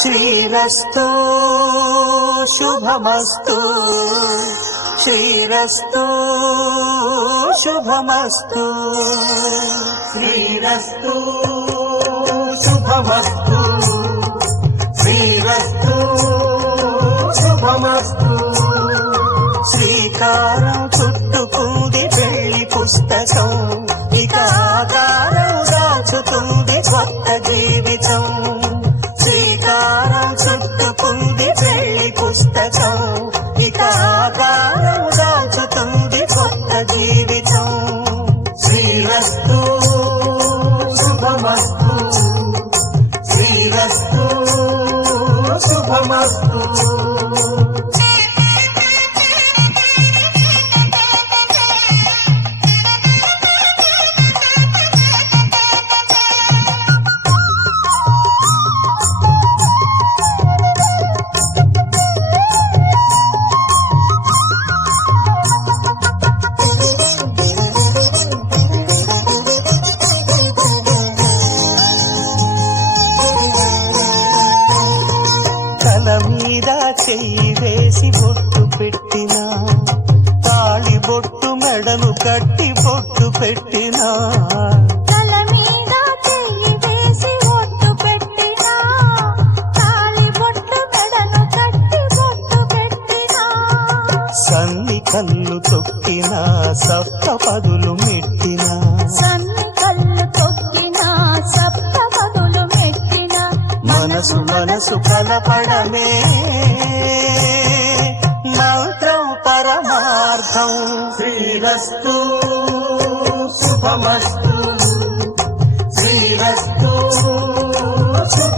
శ్రీరస్తు శుభమస్తు శ్రీరస్తు శుభమస్తు శ్రీరస్తు శుభమస్తు శ్రీరస్తు శుభమస్తు శ్రీకారం చుట్టుకుంది పెళ్లి పుస్తకం ఇక ఆకారం దాచుతుంది కొత్త జీవితం శ్రీకారం చుట్టుకుంది పెళ్లి పుస్తకం ఇక ఆకారం దాచుతుంది కొత్త జీవితం శ్రీరస్తు శుభమస్తు శ్రీరస్తు శుభమస్తు మీద చెయ్యి వేసి బొట్టు పెట్టినా తాళి బొట్టు మెడను కట్టి బొట్టు పెట్టినా తల మీద చెయ్యి వేసి బొట్టు పెట్టినా తాళి బొట్టు మెడను కట్టి బొట్టు పెట్టినా సన్ని కళ్ళు తొక్కినా సప్త పదులు మెట్టినా సన్ని కళ్ళు తొక్కినా సప్త పదులు మెట్టినా మనసు మనసు కలపడమే మంత్రం పరమార్థం శ్రీరస్తు శుభమస్తు శ్రీరస్తు